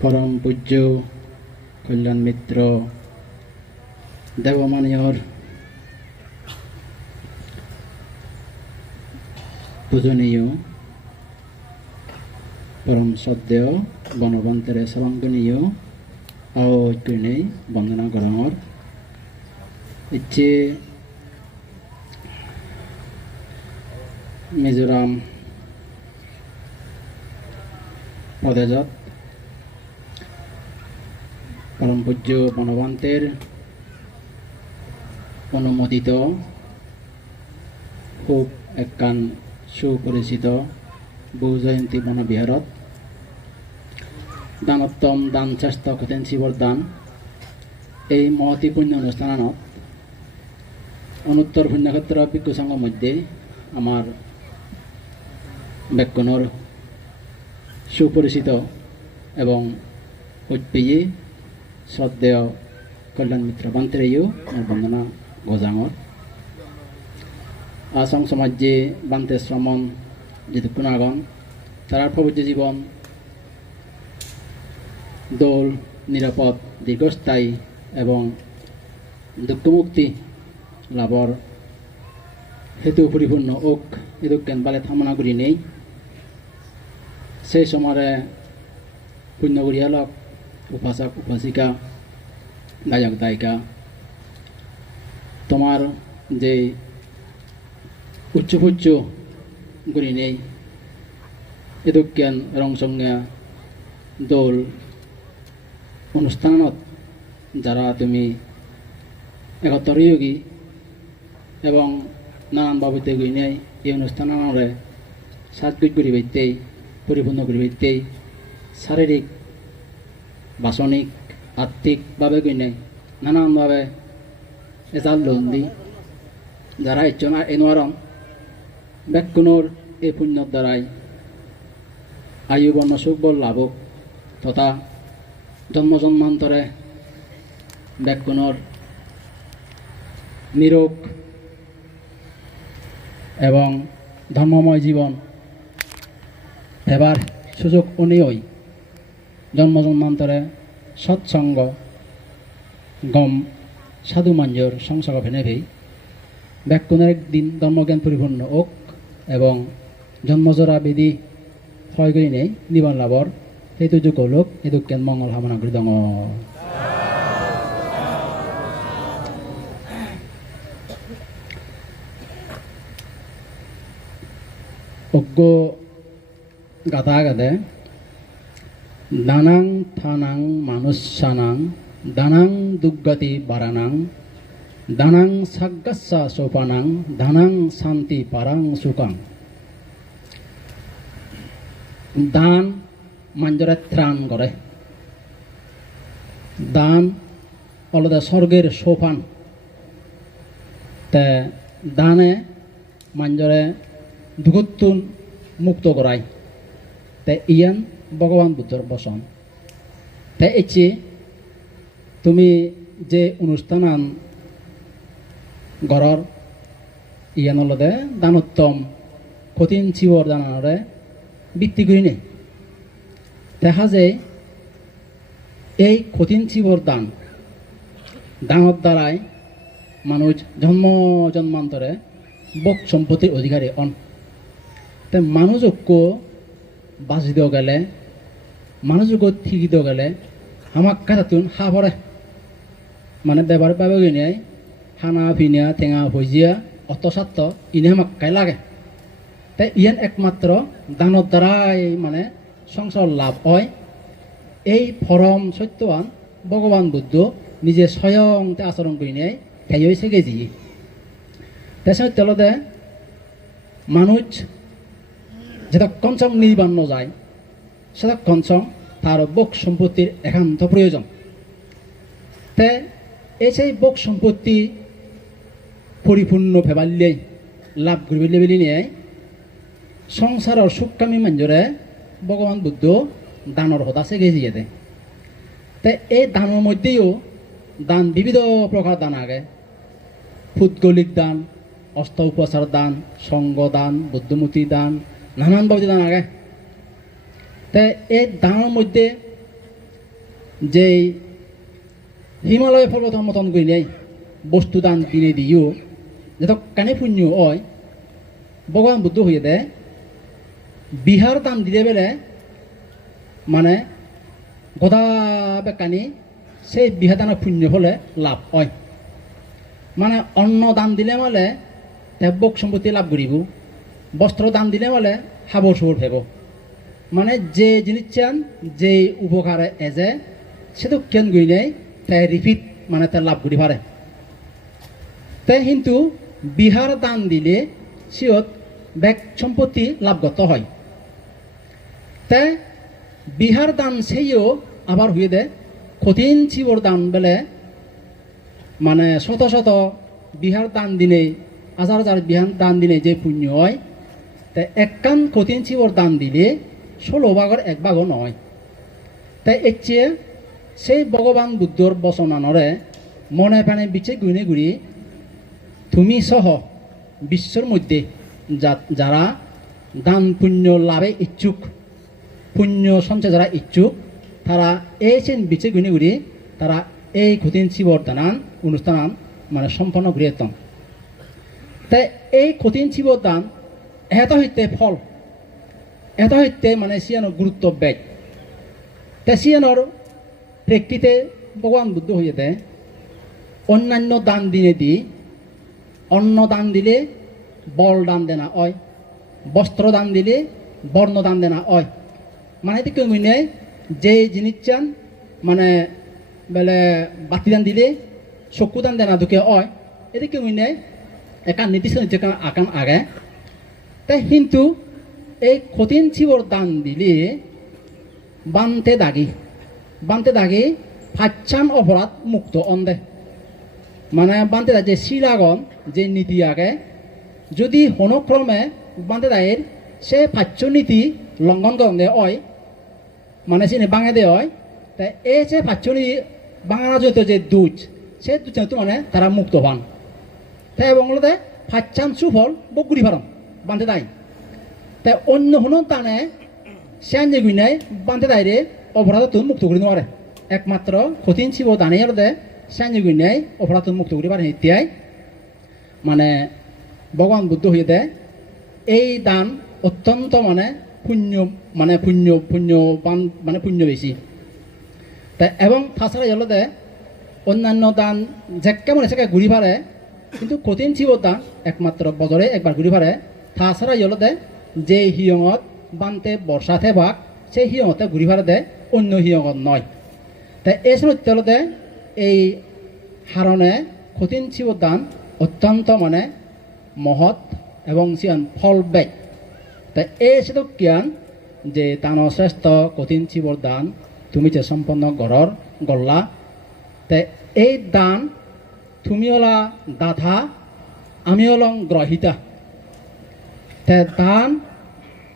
পরম পূজ্য কল্যাণ মিত্র দেবমানিয়র পূজনীয় পরম শ্রদ্ধেয় বনবন্তের সবাঙ্গনীয় ঐক্যনে বন্দনা করঙর ইচ্ছে মিজোরাম প্রদেশত পরম পূজ্য বনবন্তের অনুমোদিত খুব একখান সুপরিচিত বহুজয়ন্তী বনবিহারত দানোত্তম দান শ্রেষ্ঠ কঠিন শিৱৰ দান এই মহতি পুণ্য অনুষ্ঠানত অনুত্তর পুণ্যক্ষেত্র ভিক্ষু সংঘ মধ্যে আমার ব্যাকরণের সুপরিচিত এবং ঐতিহ্যে শ্রদ্ধেয় কল্যাণ মিত্র বান্তেরেও বন্দনা গজাঙর আসাম সমাজে বান্তে শ্রমণ যেহেতু পুনাগণ তার প্রবুদ্ধ জীবন দোল নিরাপদ দীর্ঘস্থায়ী এবং দুঃখমুক্তি লাভর হেতু পরিপূর্ণ ওক এদুকেন বালে থামনা করি নেই সেই সময়ে পুণ্যগুরিয়ালক উপাসক উপাসিকা গায়ক গায়িকা তোমার যে উচ্চপুচ্চ গুরি নেই এদুকেন রং সঙ্গে দোল অনুষ্ঠানত যারা তুমি একত্রয়োগী এবং নানান বাবুতে গই নেই এই অনুষ্ঠানরে সাজগুজ করি বাইতেই পরিপূর্ণ করি বাইতেই শারীরিক বাসনিক আত্মিকভাবে গই নেই নানানভাবে এজাল লোন দি যারা ইচ্ছন এনোয়ারন ব্যাকুণর এই পুণ্যর দ্বারাই আয়ু বর্ণ সুখ বল লাভক তথা জন্ম জন্মান্তরে ব্যাকুণর নিরোগ এবং ধর্মময় জীবন এবার সুযোগ অনিয়ই জন্ম জন্মান্তরে সৎসঙ্গ গম সাধু মাঞ্জর সংসর্গ ভেনে ভেই ব্যাকুণের একদিন ধর্মজ্ঞান পরিপূর্ণ ওক এবং জন্মজরা বিধি ক্ষয় করে নেই নিবান লাভর সেইটো যোগ লোক এদুকেন মঙ্গল কামনা করি দङ অজ্ঞ গাথা গাদে দানাং থানাং মানুষ্যানাং দানাং দুর্গতি বারানাং দানাং সাগ্গাসা সোপানাং দানাং শান্তি পারাং সুকাং দান মাঞ্জরে ত্রাণ করে দান অলদে স্বর্গের সোপান তে দানে মাঞ্জরে দুঃখতুন মুক্ত করায় তে ইয়ান ভগবান বুদ্ধর বচন তে এচে তুমি যে অনুষ্ঠান আন গড়র ইয়ান অলদে দানোত্তম কঠিন শিৱৰ দানরে বৃত্তি করি নেই দেখা যায় এই কঠিন শিৱৰ দানৰ দ্বারাই মানুষ জন্ম জন্মান্তরে বক সম্পত্তির অধিকারী অন তে মানুষক বাঁচি দেওয়া গেলে মানুষক ঠিকি দেওয়া গেলে আমাক কাটাতুন হা পড়ে মানে ব্যবহার পাবে গিয়ে খানা পিনা টেঙা ভজিয়া অতসাত্ত ইনে আমাক কাই লাগে তাই ইয়ান একমাত্র দানৰ দ্বারাই মানে সংসার লাভ হয় এই পরম সত্যবান ভগবান বুদ্ধ নিজে স্বয়ং আচরণ করে নেয় তাই হয়েছে গেছি তাছাড়া তেলতে মানুষ যেটা কঞ্চম নির্বাণ যায় সেটা কঞ্চম তার বক সম্পত্তির একান্ত প্রয়োজন তে এই সেই বক সম্পত্তি পরিপূর্ণ ভেবাল্যই লাভ করবে বলে নিয়ে সংসারের সুখকামী মঞ্জরে ভগবান বুদ্ধ দানের হতাশে গেছি যেতে তে এই দানের মধ্যেও দান বিবিধ প্রকার দান আগে ফুৎগলিক দান অষ্ট উপচার দান সঙ্গ দান বুদ্ধমূর্তি দান নানান ভাবে দান আগে তে এই দানের মধ্যে যে হিমালয় পর্বতের মতন কইলে বস্তু দান দিনে দিও যত কানে পুণ্য হয় ভগবান বুদ্ধ হয়ে দেয় বিহার দান দিলে বেলে মানে গদা বেকানি সেই বিহার দানের পুণ্য হলে লাভ হয় মানে অন্ন দান দিলে মানে বক সম্পত্তি লাভ করিব বস্ত্র দান দিলে মানে হাবর সুবর ফেব মানে যে জিনিস চান যে উপকারে এজে সেটা কেন গই নেই তাই রিপিট মানে তার লাভ করি পারে তাই কিন্তু বিহার দান দিলে সিয়ত ব্যাগ সম্পত্তি লাভগত হয় তাই বিহার দান সেইও আবার হয়ে দেয় কঠিন শিবর দান বেলে মানে শত শত বিহার দান দিনে হাজার হাজার বিহার দান দিনে যে পুণ্য হয় তাই একখান কঠিন শিবর দান দিলে 16 ভাগের 1 ভাগও নয় তাই এর চেয়ে সেই ভগবান বুদ্ধর বচনানরে মনে প্রাণে বিচে গুনে ঘুরি তুমি সহ বিশ্বর মধ্যে যারা দান পুণ্য লাভে ইচ্ছুক পুণ্য সঞ্চয় যারা ইচ্ছুক তারা এই চেন বিচে গুনে ঘুরি তারা এই কঠিন শিবর দান অনুষ্ঠান মানে সম্পন্ন গৃহতম তাই এই কঠিন শিবর দান এটা হইতে ফল এটা হইতে মানে সিয়ানোর গুরুত্ব ব্যাগ তাই সিয়ানোর প্রেক্ষিতে ভগবান বুদ্ধ হয়ে দেয় অন্যান্য দান দিনে দি অন্ন দান দিলে বল দান দেনা হয় বস্ত্র দান দিলে বর্ণ দান দেনা হয় মানে এটি কেউ নেই যে জিনিস চান মানে বেলে বাতি দান দিলে চকু দান দেনা দুঃখে হয় এটি কেউ নেই একা নির্দিষ্ট নির্দিষ্ট আকান আগে তাই কিন্তু এই কঠিন শিবর দান দিলে বানতে দাগি ফাচ্ছান অপরাধ মুক্ত অন্ধে মানে বানতে দাগে যে শিলাগন যে নীতি আগে যদি হনক্রমে বানতে দায়ের সে ফাচ্ছ নীতি লঙ্ঘন করতে হয় মানে সে বাঙে দে হয় তাই এই যে ফাচ্ছ নীতি বাঙানা যত যে দুধ সে দুধ মানে তারা মুক্ত পান তাই এবং ফাচ্ছান সুফল বগুড়ি ফারম বানতে দায় তাই অন্য হন টানে সেন গুইনাই বানতে দায়রে অপরাধ তুমি মুক্ত করে নোৱাৰে একমাত্র কঠিন শিব দানে হলে সেন গুইনাই অপরাধ তুমি মুক্ত করে পারে এতিয়াই মানে ভগবান বুদ্ধ হয়ে দেয় এই দান অত্যন্ত মানে পুণ্য বেশি তাই এবং তাছাড়া হলে অন্যান্য দান যেকে মনে সেকে ঘুরি পারে কিন্তু কঠিন শিব দান একমাত্র বছরে একবার ঘুরি পারে তাছাড়া হলে যে হিয়ঙত বানতে বর্ষাতে ভাগ সেই হিয়ঙতে ঘুরি ফারে দেয় অন্য হিয়ঙত নয় তাই এই সময় এই হারণে কঠিন শিবর দান অত্যন্ত মানে মহৎ এবং সিয়ান ফল বেগ তাই এই সেতু জ্ঞান যে দান শ্রেষ্ঠ কঠিন শিবর দান তুমি যে সম্পন্ন গড়লা তাই এই দান তুমি হলা দাতা আমি হলং গ্রহিতা তাই দান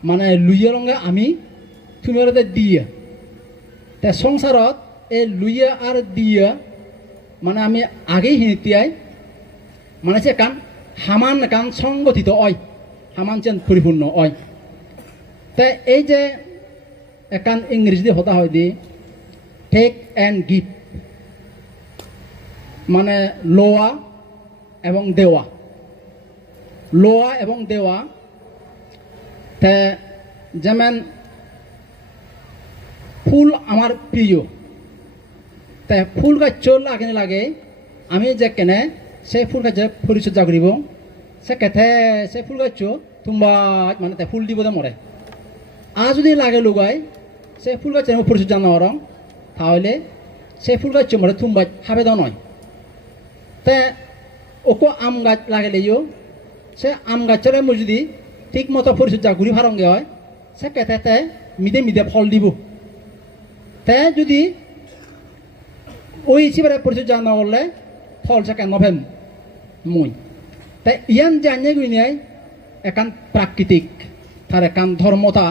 মানে লুইয়া রঙে আমি তুমি ওরা দিয়ে তাই সংসারত এই লুইয়া আর দিয়া মানে আমি আগেই হিঁতিয়াই মানে সে কান হামান কান সংগঠিত হয় হামান যেন পরিপূর্ণ হয় তাই এই যে একান ইংরেজিতে হতা হয় দি টেক অ্যান্ড গিভ মানে লোয়া এবং দেওয়া তে যেমন ফুল আমার প্রিয় তাই ফুল গাছ লাগে আমি যে কেনে সেই ফুল গাছ পরিচর্যা করিব সে কেথে সেই ফুল গাছ তুমবা মানে ফুল দিব মরে আর যদি লাগে লুগাই সেই ফুল গাছ পরিচর্যা নরং তাহলে সেই ফুল গাছ মরে তুমবা হাবেদ নয় তে ওকো আম গাছ লাগলেও সে আম গাছের যদি ঠিক মতো পরিচর্যা ঘুরি ফারঙ্গে হয় সে কেতে মিদে ফল দিব তে যদি ওই হিসেবে পরিচর্যা না করলে ফল সে কেন নভেম মুই তাই ইয়ান জানিয়ে গুইনাই একান প্রাকৃতিক তার একান ধর্মতা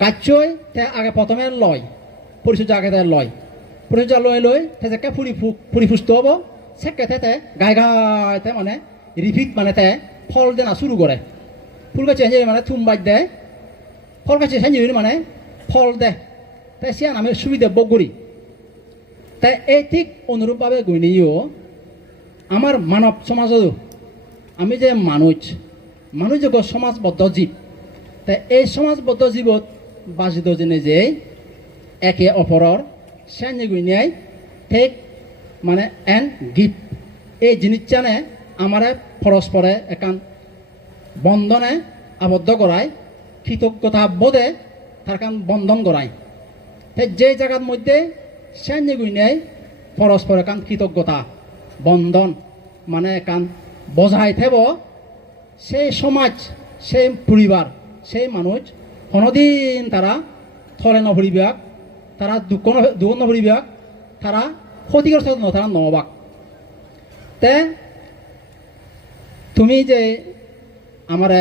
গাছই তে আগে প্রথমে লয় পরিচর্যা আগে লয় পরিচর্যা লই থেকে ফুরি ফুষ্ট হব সে কেতে গাই মানে রিপিট মানে তে ফল দেনা শুরু করে ফুল গাছে মানে থুমবাই দেয় ফল গাছে মানে ফল দেয় তাই সিয়ান আমি সুবিধা বগুড়ি তাই এই ঠিক অনুরূপভাবে গুণীয় আমার মানব সমাজও আমি যে মানুষ যে সমাজবদ্ধ জীব, তাই এই সমাজবদ্ধ জীবত বাজিত জেনে যে একে অপরের সান্নি গুণিয়ায় ঠিক মানে এন গিফট এই জিনিস জানে আমার পরস্পরে একান বন্ধনে আবদ্ধ করায় কৃতজ্ঞতা বোধে তার কান বন্ধন করায়। তাই যে জায়গার মধ্যে সান্নি গুণিয়ায় পরস্পর একান কৃতজ্ঞতা বন্ধন মানে একান বজায় থেব, সেই সমাজ সেই পরিবার সেই মানুষ কোনোদিন তারা থলে নভরিবাক, তারা দুঃখ নভরিবাক, তারা ক্ষতিগ্রস্ত তারা নবাক। তে তুমি যে আমার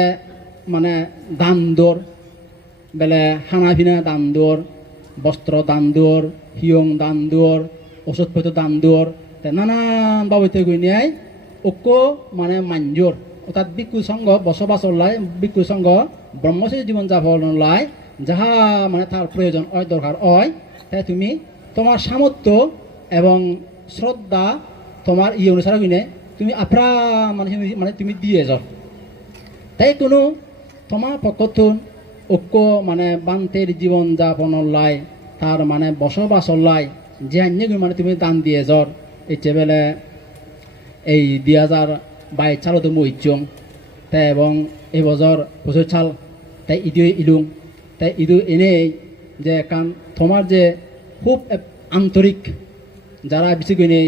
মানে দান দর বেলে খানা পিনা দান দর, বস্ত্র দান দর, হিয়ং দান দর, ওষুধপত্র দান দর, নানান বাবুতে গই নিয়ে ঐক্য মানে মাঞ্জর অর্থাৎ ভিক্ষু সংঘ বসবাস লাই ভিক্ষু সংঘ ব্রহ্মচর্য জীবন যাপন লাই যাহা মানে তার প্রয়োজন হয় দরকার হয়, তাই তুমি তোমার সামর্থ্য এবং শ্রদ্ধা তোমার অনুসারে কিনে তুমি আপ্রা মানে তুমি দিয়ে যাও। তাই কোনো তোমার পক্ষতুন ঐক্য মানে বান্তের জীবন যাপন লাই তার মানে বসবাস লাই যে মানে তুমি দান দিয়ে যাও। এই বেলে এই 2022 সালত মহিচং তাই এবং এই বছর চাল তাই ইলুং তাই এনেই যে কান তোমার যে খুব আন্তরিক যারা বেশি করে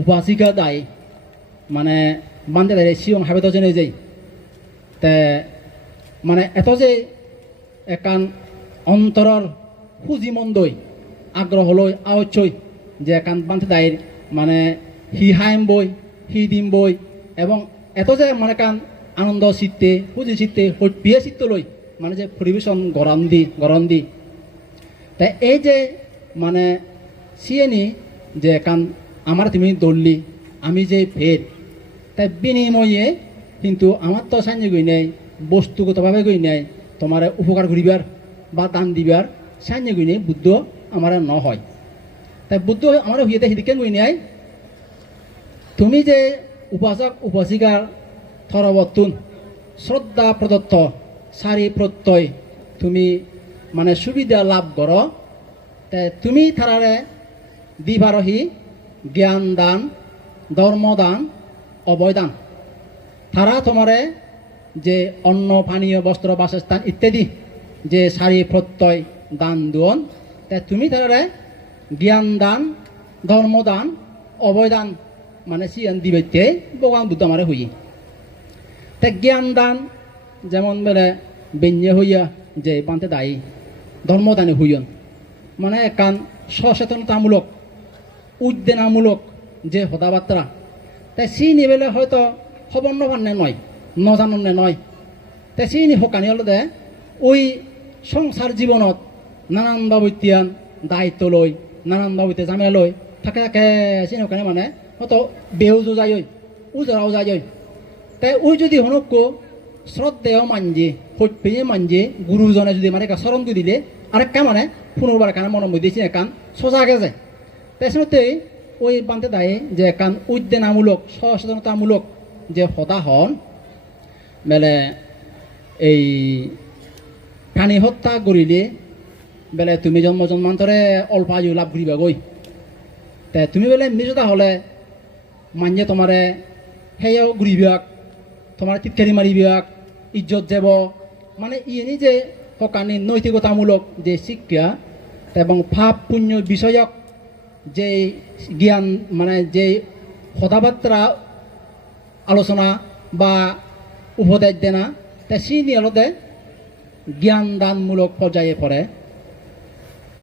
উপাসিকা দায় মানে বান্ধে দায় সিয়ং হাবেত জেনে যাই তে মানে এত যে একান অন্তরর খুঁজি মন্দই আগ্রহ লৈ আওচই যে একান বান্ধে দায়ের মানে হি হাইম বই হি দিম বই এবং এত যে মানে কান আনন্দ চিত্তে খুঁজি চিত্তে বিয়ে চিত্ত লই মানে যে পরিবেশন গরম দি তাই এই যে মানে সিয়েনি যে কান আমার তুমি দললি আমি যে ফের তাই বিনিময়ে কিন্তু আমার তো সাইনে গই নাই বস্তুগতভাবে গই নাই তোমার উপকার করিবার বা দান দিবার সাইনে গই নাই বুদ্ধ আমার নহয়। তাই বুদ্ধ আমার হইতে সিদিকে গই নাই তুমি যে উপাসক উপাসিকার থরবতুন শ্রদ্ধা প্রদত্ত সারি প্রত্যয় তুমি মানে সুবিধা লাভ করো, তাই তুমি তারারে দিবারহি জ্ঞান দান ধর্মদান অবয়দান তারা তোমারে যে অন্ন পানীয় বস্ত্র বাসস্থান ইত্যাদি যে সারি প্রত্যয় দান দুন, তাই তুমি তারারে জ্ঞান দান ধর্মদান অবয়দান মানে সিয়ান দিবেতে ভগবান বুদ্ধ আমারে হই। তাই জ্ঞান দান যেমন বেলে বেঞ্জে হইয়া যে পান্তে দায়ী ধর্মদানে হইয়ন মানে একান সচেতনতামূলক উদ্দেনামূলক যে কথাবার্তা তাই চিনি বেলে হয়তো খবর নভান্নে নয় নজাননে নয়, তাই চিনি সকানি হলে ওই সংসার জীবনত নানান বাবুতিয়ান দায়িত্ব লই নানান বাবুতে জামেলা লই থাকে থাকে চিনি সকানি মানে হয়তো বেউজো যায় উজরাও যায়, তাই ওই যদি হনুক শ্রদ্ধেয় মানজে সত্যে মানজে গুরুজনে যদি মানে স্মরণ করে দিলে আরেকটা মানে পুনর্বার এখানে মনের মধ্যে একান সজাগে যায়। তাই শুনতে ওই বান্তে দায়ে যে একান উদ্দেনামূলক সচেতনতামূলক যে হতা হন বেলে এই প্রাণী হত্যা করিলে বেলে তুমি জন্মান্তরে অল্প আয়ু লাভ করিবা গই, তাই তুমি বেলে মৃততা হলে মানজে তোমারে সেয়াও ঘুরিবাক তোমার টিটকারি মারিবাক ইজ্জত যাব মানে ইনি যে সকানি নৈতিকতামূলক যে শিক্ষা এবং ভাব পুণ্য বিষয়ক যে জ্ঞান মানে যে কথাবার্তা আলোচনা বা উপদেশ দেনা তাই সি নিয়লতে জ্ঞান দানমূলক পর্যায়ে পড়ে।